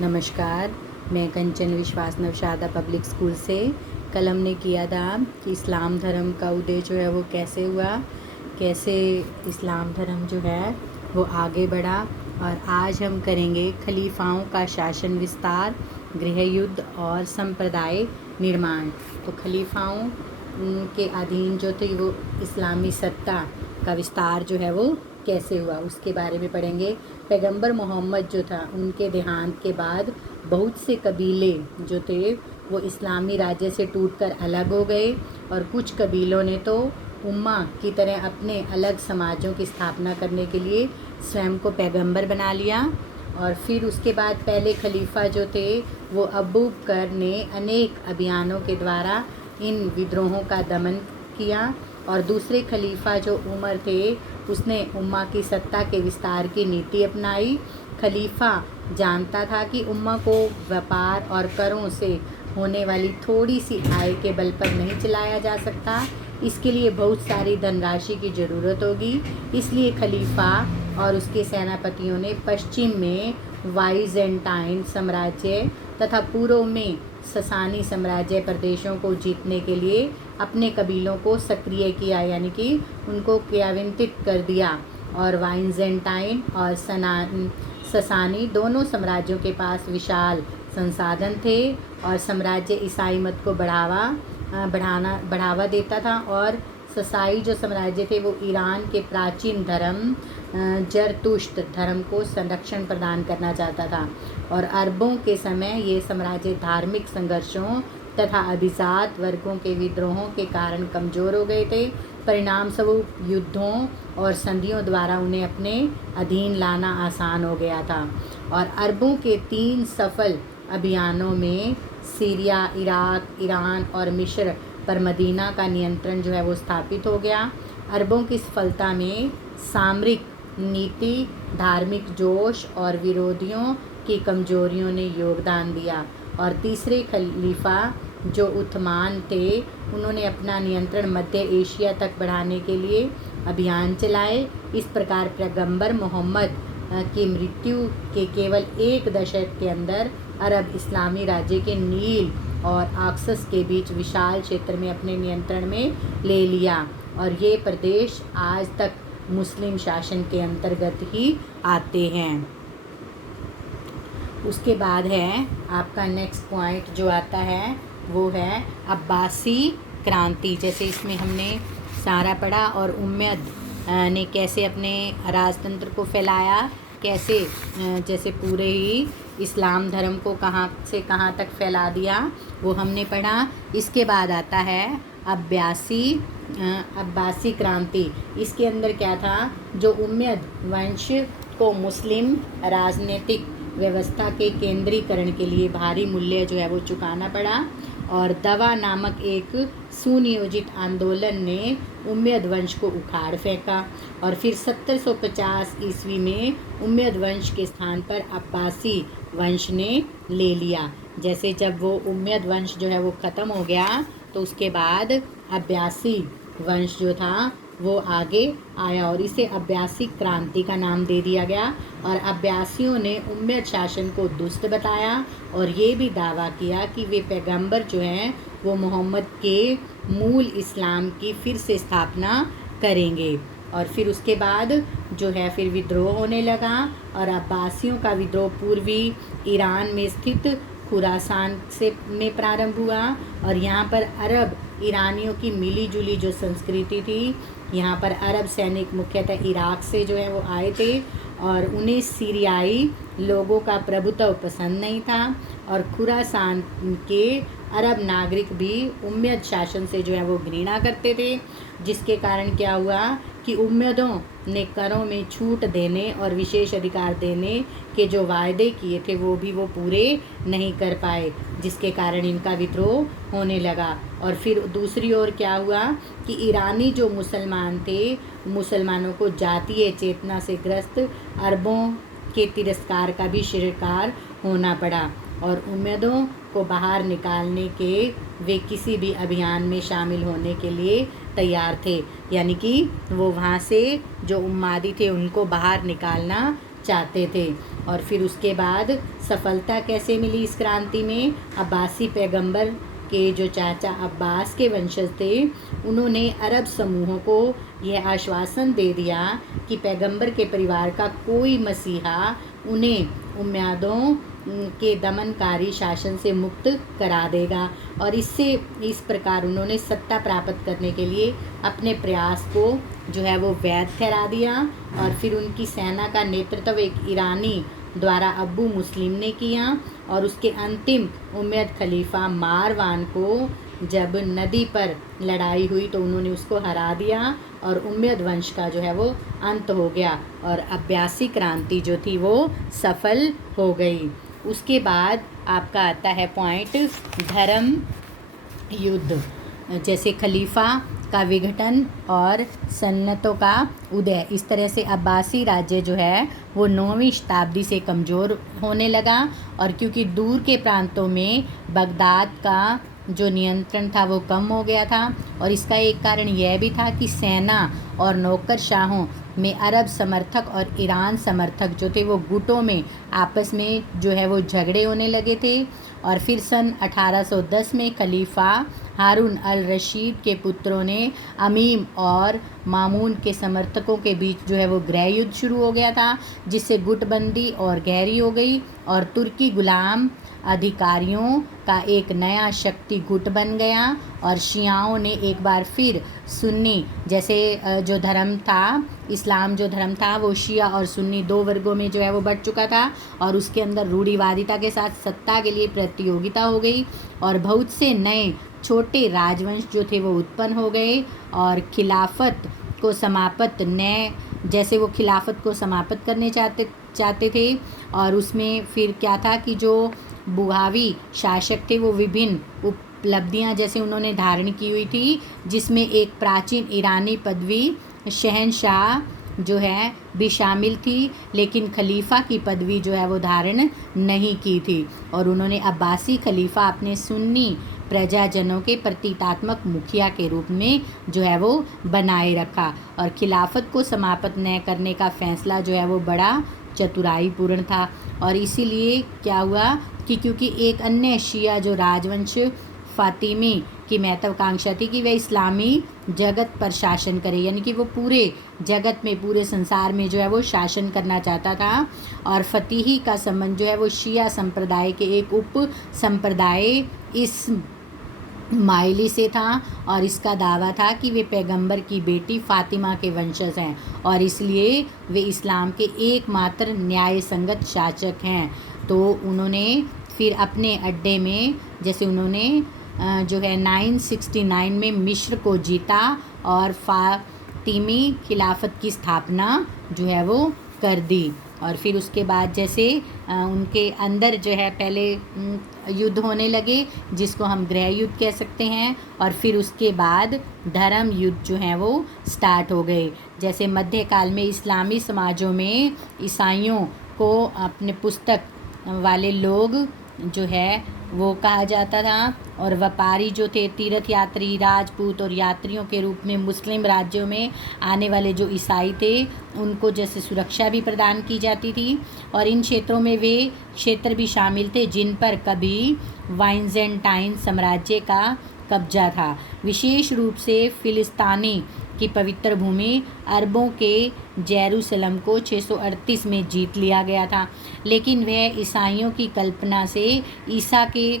नमस्कार, मैं कंचन विश्वास नवशादा पब्लिक स्कूल से। कल हमने किया था कि इस्लाम धर्म का उदय जो है वो कैसे हुआ, कैसे इस्लाम धर्म जो है वो आगे बढ़ा। और आज हम करेंगे खलीफाओं का शासन विस्तार, गृह युद्ध और संप्रदाय निर्माण। तो खलीफाओं के अधीन जो थी वो इस्लामी सत्ता का विस्तार जो है वो कैसे हुआ उसके बारे में पढ़ेंगे। पैगंबर मोहम्मद जो था उनके देहांत के बाद बहुत से कबीले जो थे वो इस्लामी राज्य से टूटकर अलग हो गए और कुछ कबीलों ने तो उम्मा की तरह अपने अलग समाजों की स्थापना करने के लिए स्वयं को पैगंबर बना लिया। और फिर उसके बाद पहले खलीफा जो थे वो अबू बकर ने अनेक अभियानों के द्वारा इन विद्रोहों का दमन किया। और दूसरे खलीफा जो उमर थे उसने उम्मा की सत्ता के विस्तार की नीति अपनाई। खलीफा जानता था कि उम्मा को व्यापार और करों से होने वाली थोड़ी सी आय के बल पर नहीं चलाया जा सकता, इसके लिए बहुत सारी धनराशि की ज़रूरत होगी। इसलिए खलीफा और उसके सेनापतियों ने पश्चिम में वाइजेंटाइन साम्राज्य तथा पूर्व में ससानी साम्राज्य प्रदेशों को जीतने के लिए अपने कबीलों को सक्रिय किया, यानी कि उनको क्रियान्वित कर दिया। और वाइजेंटाइन और ससानी दोनों साम्राज्यों के पास विशाल संसाधन थे और साम्राज्य ईसाई मत को बढ़ावा देता था। और ससाई जो साम्राज्य थे वो ईरान के प्राचीन धर्म जरतुश्त धर्म को संरक्षण प्रदान करना चाहता था। और अरबों के समय ये साम्राज्य धार्मिक संघर्षों तथा अभिजात वर्गों के विद्रोहों के कारण कमज़ोर हो गए थे। परिणाम स्वरूप युद्धों और संधियों द्वारा उन्हें अपने अधीन लाना आसान हो गया था। और अरबों के 3 सफल अभियानों में सीरिया, इराक, ईरान और मिस्र पर मदीना का नियंत्रण जो है वो स्थापित हो गया। अरबों की सफलता में सामरिक नीति, धार्मिक जोश और विरोधियों की कमजोरियों ने योगदान दिया। और तीसरे खलीफा जो उस्मान थे उन्होंने अपना नियंत्रण मध्य एशिया तक बढ़ाने के लिए अभियान चलाए। इस प्रकार पैगंबर मोहम्मद की मृत्यु के केवल 1 दशक के अंदर अरब इस्लामी राज्य के नील और ऑक्सस के बीच विशाल क्षेत्र में अपने नियंत्रण में ले लिया। और ये प्रदेश आज तक मुस्लिम शासन के अंतर्गत ही आते हैं। उसके बाद है आपका नेक्स्ट पॉइंट जो आता है वो है अब्बासी क्रांति। जैसे इसमें हमने सारा पढ़ा और उम्मयद ने कैसे अपने राजतंत्र को फैलाया, कैसे जैसे पूरे ही इस्लाम धर्म को कहाँ से कहाँ तक फैला दिया वो हमने पढ़ा। इसके बाद आता है अब्बासी क्रांति। इसके अंदर क्या था, जो उम्मयद वंश को मुस्लिम राजनीतिक व्यवस्था के केंद्रीकरण के लिए भारी मूल्य जो है वो चुकाना पड़ा। और दवा नामक एक सुनियोजित आंदोलन ने उम्मयद वंश को उखाड़ फेंका। और फिर 750 ईस्वी में उम्मयद वंश के स्थान पर अब्बासी वंश ने ले लिया। जैसे जब वो उम्मयद वंश जो है वो ख़त्म हो गया तो उसके बाद अब्बासी वंश जो था वो आगे आया और इसे अब्बासी क्रांति का नाम दे दिया गया। और अब्बासियों ने उम्मयद शासन को दुष्ट बताया और ये भी दावा किया कि वे पैगंबर जो हैं वो मोहम्मद के मूल इस्लाम की फिर से स्थापना करेंगे। और फिर उसके बाद जो है फिर विद्रोह होने लगा और अब्बासियों का विद्रोह पूर्वी ईरान में स्थित खुरासान से में प्रारंभ हुआ। और यहाँ पर अरब ईरानियों की मिली जुली जो संस्कृति थी, यहाँ पर अरब सैनिक मुख्यतः इराक से जो है वो आए थे और उन्हें सीरियाई लोगों का प्रभुत्व पसंद नहीं था। और खुरासान के अरब नागरिक भी उम्मयद शासन से जो है वो घृणा करते थे, जिसके कारण क्या हुआ कि उम्मयदों ने करों में छूट देने और विशेष अधिकार देने के जो वायदे किए थे वो पूरे नहीं कर पाए, जिसके कारण इनका विद्रोह होने लगा। और फिर दूसरी ओर क्या हुआ कि ईरानी जो मुसलमान थे, मुसलमानों को जातीय चेतना से ग्रस्त अरबों के तिरस्कार का भी शिकार होना पड़ा और उम्मयदों को बाहर निकालने के वे किसी भी अभियान में शामिल होने के लिए तैयार थे, यानी कि वो वहाँ से जो उम्मादी थे उनको बाहर निकालना चाहते थे। और फिर उसके बाद सफलता कैसे मिली इस क्रांति में? अब्बासी पैगंबर के जो चाचा अब्बास के वंशज थे, उन्होंने अरब समूहों को यह आश्वासन दे दिया कि पैगंबर के परिवार का कोई मसीहा उन्हें उम्मयादों के दमनकारी शासन से मुक्त करा देगा। और इस प्रकार उन्होंने सत्ता प्राप्त करने के लिए अपने प्रयास को जो है वो वैध ठहरा दिया। और फिर उनकी सेना का नेतृत्व एक ईरानी द्वारा अब्बू मुस्लिम ने किया। और उसके अंतिम उम्मयद खलीफा मारवान को जब नदी पर लड़ाई हुई तो उन्होंने उसको हरा दिया और उम्मयद वंश का जो है वो अंत हो गया और अब्बासी क्रांति जो थी वो सफल हो गई। उसके बाद आपका आता है पॉइंट धर्म युद्ध, जैसे खलीफा का विघटन और सन्नतों का उदय। इस तरह से अब्बासी राज्य जो है वो 9वीं शताब्दी से कमज़ोर होने लगा। और क्योंकि दूर के प्रांतों में बगदाद का जो नियंत्रण था वो कम हो गया था। और इसका एक कारण यह भी था कि सेना और नौकरशाहों में अरब समर्थक और ईरान समर्थक जो थे वो गुटों में आपस में जो है वो झगड़े होने लगे थे। और फिर सन 1810 में खलीफा हारून अल रशीद के पुत्रों ने अमीम और मामून के समर्थकों के बीच जो है वो गृह युद्ध शुरू हो गया था, जिससे गुटबंदी और गहरी हो गई और तुर्की गुलाम अधिकारियों का एक नया शक्ति गुट बन गया। और शियाओं ने एक बार फिर सुन्नी जैसे जो धर्म था, इस्लाम जो धर्म था वो शिया और सुन्नी 2 वर्गों में जो है वो बढ़ चुका था। और उसके अंदर रूढ़िवादिता के साथ सत्ता के लिए प्रतियोगिता हो गई और बहुत से नए छोटे राजवंश जो थे वो उत्पन्न हो गए। और खिलाफत को समाप्त जैसे वो खिलाफत को समाप्त करने चाहते थे। और उसमें फिर क्या था कि जो बुहावी शासक थे वो विभिन्न उपलब्धियां जैसे उन्होंने धारण की हुई थी, जिसमें एक प्राचीन ईरानी पदवी शहंशाह जो है भी शामिल थी, लेकिन खलीफा की पदवी जो है वो धारण नहीं की थी। और उन्होंने अब्बासी खलीफा अपने सुन्नी प्रजाजनों के प्रतीकात्मक मुखिया के रूप में जो है वो बनाए रखा। और खिलाफत को समाप्त न करने का फैसला जो है वो बड़ा चतुराईपूर्ण था। और इसीलिए क्या हुआ कि क्योंकि एक अन्य शिया जो राजवंश फातिमी की महत्वाकांक्षा थी कि वह इस्लामी जगत पर शासन करे, यानी कि वो पूरे जगत में पूरे संसार में जो है वो शासन करना चाहता था। और फतीही का संबंध जो है वो शिया संप्रदाय के एक उप संप्रदाय इस माइली से था। और इसका दावा था कि वे पैगंबर की बेटी फातिमा के वंशज हैं और इसलिए वे इस्लाम के एकमात्र न्याय संगत शासक हैं। तो उन्होंने फिर अपने अड्डे में जैसे उन्होंने जो है 969 में मिस्र को जीता और फातिमी खिलाफत की स्थापना जो है वो कर दी। और फिर उसके बाद जैसे उनके अंदर जो है पहले युद्ध होने लगे जिसको हम गृह युद्ध कह सकते हैं। और फिर उसके बाद धर्म युद्ध जो हैं वो स्टार्ट हो गए। जैसे मध्यकाल में इस्लामी समाजों में ईसाइयों को अपने पुस्तक वाले लोग जो है वो कहा जाता था। और व्यापारी जो थे, तीर्थ यात्री, राजपूत और यात्रियों के रूप में मुस्लिम राज्यों में आने वाले जो ईसाई थे उनको जैसे सुरक्षा भी प्रदान की जाती थी। और इन क्षेत्रों में वे क्षेत्र भी शामिल थे जिन पर कभी वाइजेंटाइन साम्राज्य का कब्जा था। विशेष रूप से फिलिस्तीनी की पवित्र भूमि अरबों के जेरूसलम को 638 में जीत लिया गया था, लेकिन वह ईसाइयों की कल्पना से ईसा के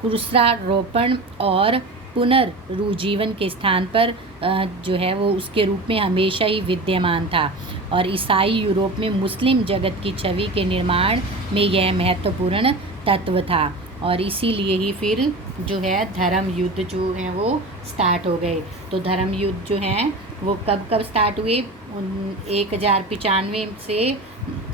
क्रूसारोपण और पुनर्जीवन के स्थान पर जो है वो उसके रूप में हमेशा ही विद्यमान था। और ईसाई यूरोप में मुस्लिम जगत की छवि के निर्माण में यह महत्वपूर्ण तत्व था। और इसीलिए ही फिर जो है धर्म युद्ध जो है वो स्टार्ट हो गए। तो धर्म युद्ध जो हैं वो कब स्टार्ट हुए? 1095 से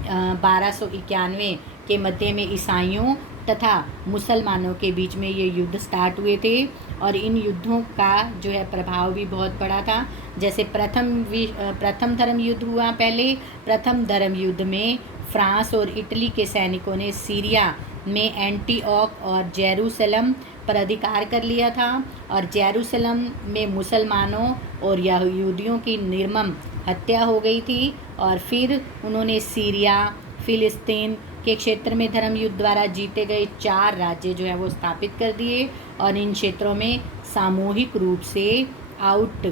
1291 के मध्य में ईसाइयों तथा मुसलमानों के बीच में ये युद्ध स्टार्ट हुए थे। और इन युद्धों का जो है प्रभाव भी बहुत बड़ा था। जैसे प्रथम धर्म युद्ध हुआ पहले। प्रथम धर्म युद्ध में फ्रांस और इटली के सैनिकों ने सीरिया में एंटीओक और जेरूसलम पर अधिकार कर लिया था। और जेरूसलम में मुसलमानों और यहूदियों की निर्मम हत्या हो गई थी। और फिर उन्होंने सीरिया, फिलिस्तीन के क्षेत्र में धर्म युद्ध द्वारा जीते गए 4 राज्य जो है वो स्थापित कर दिए और इन क्षेत्रों में सामूहिक रूप से आउट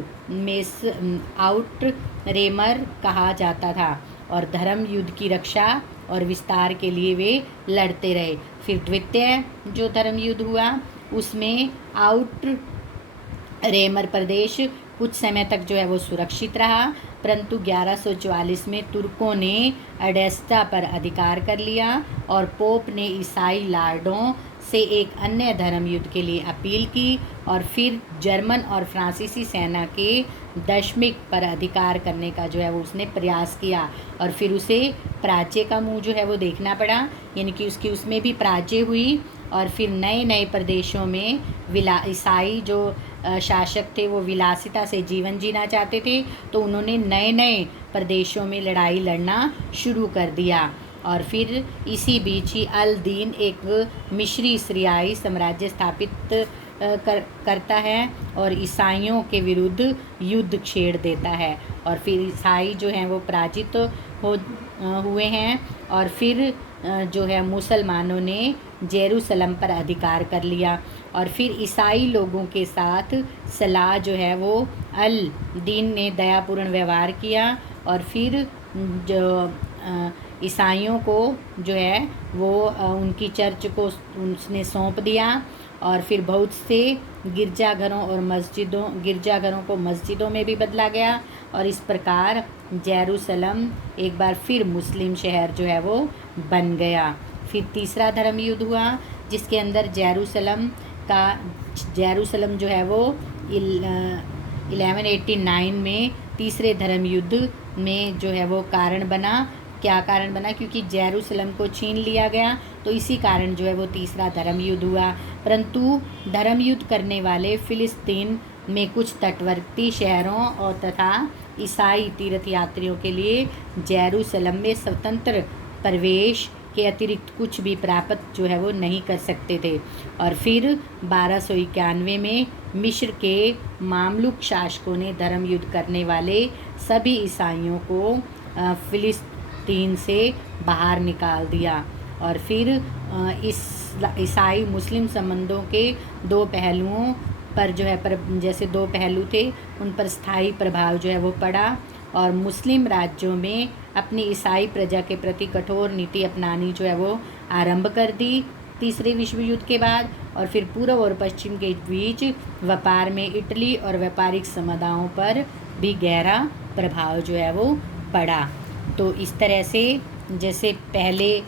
रेमर कहा जाता था और धर्म युद्ध की रक्षा और विस्तार के लिए वे लड़ते रहे। फिर द्वितीय जो धर्म युद्ध हुआ उसमें आउट रेमर प्रदेश कुछ समय तक जो है वो सुरक्षित रहा, परंतु 1144 में तुर्कों ने एडेस्टा पर अधिकार कर लिया और पोप ने ईसाई लॉर्डों से एक अन्य धर्म युद्ध के लिए अपील की और फिर जर्मन और फ्रांसीसी सेना के दशमिक पर अधिकार करने का जो है वो उसने प्रयास किया और फिर उसे पराजय का मुंह जो है वो देखना पड़ा, यानी कि उसमें भी पराजय हुई। और फिर नए नए प्रदेशों में ईसाई जो शासक थे वो विलासिता से जीवन जीना चाहते थे, तो उन्होंने नए नए प्रदेशों में लड़ाई लड़ना शुरू कर दिया। और फिर इसी बीच ही अल दीन एक मिस्री सीरियाई साम्राज्य स्थापित करता है और ईसाइयों के विरुद्ध युद्ध छेड़ देता है और फिर ईसाई जो हैं वो पराजित हुए हैं और फिर जो है मुसलमानों ने जेरूसलम पर अधिकार कर लिया और फिर ईसाई लोगों के साथ सलाह जो है वो अल दीन ने दयापूर्ण व्यवहार किया और फिर जो ईसाइयों को जो है वो उनकी चर्च को उसने सौंप दिया और फिर बहुत से गिरजाघरों को मस्जिदों में भी बदला गया और इस प्रकार जेरूसलम एक बार फिर मुस्लिम शहर जो है वो बन गया। फिर तीसरा धर्म युद्ध हुआ जिसके अंदर जेरूसलम जो है वो 1189 में तीसरे धर्म युद्ध में जो है वो कारण बना। क्या कारण बना? क्योंकि जेरूसलम को छीन लिया गया, तो इसी कारण जो है वो तीसरा धर्म युद्ध हुआ। परंतु धर्म युद्ध करने वाले फिलिस्तीन में कुछ तटवर्ती शहरों और तथा ईसाई तीर्थयात्रियों के लिए जेरूसलम में स्वतंत्र प्रवेश के अतिरिक्त कुछ भी प्राप्त जो है वो नहीं कर सकते थे। और फिर 1291 में मिस्र के मामलुक शासकों ने धर्म युद्ध करने वाले सभी ईसाइयों को फिलिस्तीन से बाहर निकाल दिया और फिर इस ईसाई मुस्लिम संबंधों के दो पहलुओं पर जो है जैसे दो पहलू थे उन पर स्थायी प्रभाव जो है वो पड़ा और मुस्लिम राज्यों में अपनी ईसाई प्रजा के प्रति कठोर नीति अपनानी जो है वो आरंभ कर दी तीसरे विश्व युद्ध के बाद। और फिर पूर्व और पश्चिम के बीच व्यापार में इटली और व्यापारिक समुदायों पर भी गहरा प्रभाव जो है वो पड़ा। तो इस तरह से जैसे पहले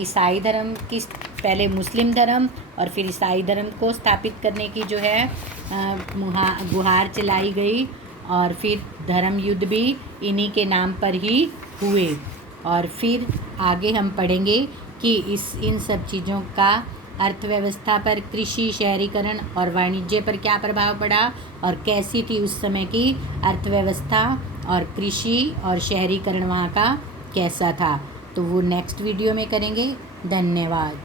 ईसाई धर्म की पहले मुस्लिम धर्म और फिर ईसाई धर्म को स्थापित करने की जो है गुहार चलाई गई और फिर धर्म युद्ध भी इन्हीं के नाम पर ही हुए। और फिर आगे हम पढ़ेंगे कि इन सब चीज़ों का अर्थव्यवस्था पर, कृषि, शहरीकरण और वाणिज्य पर क्या प्रभाव पड़ा और कैसी थी उस समय की अर्थव्यवस्था और कृषि और शहरीकरण वहाँ का कैसा था। तो वो नेक्स्ट वीडियो में करेंगे। धन्यवाद।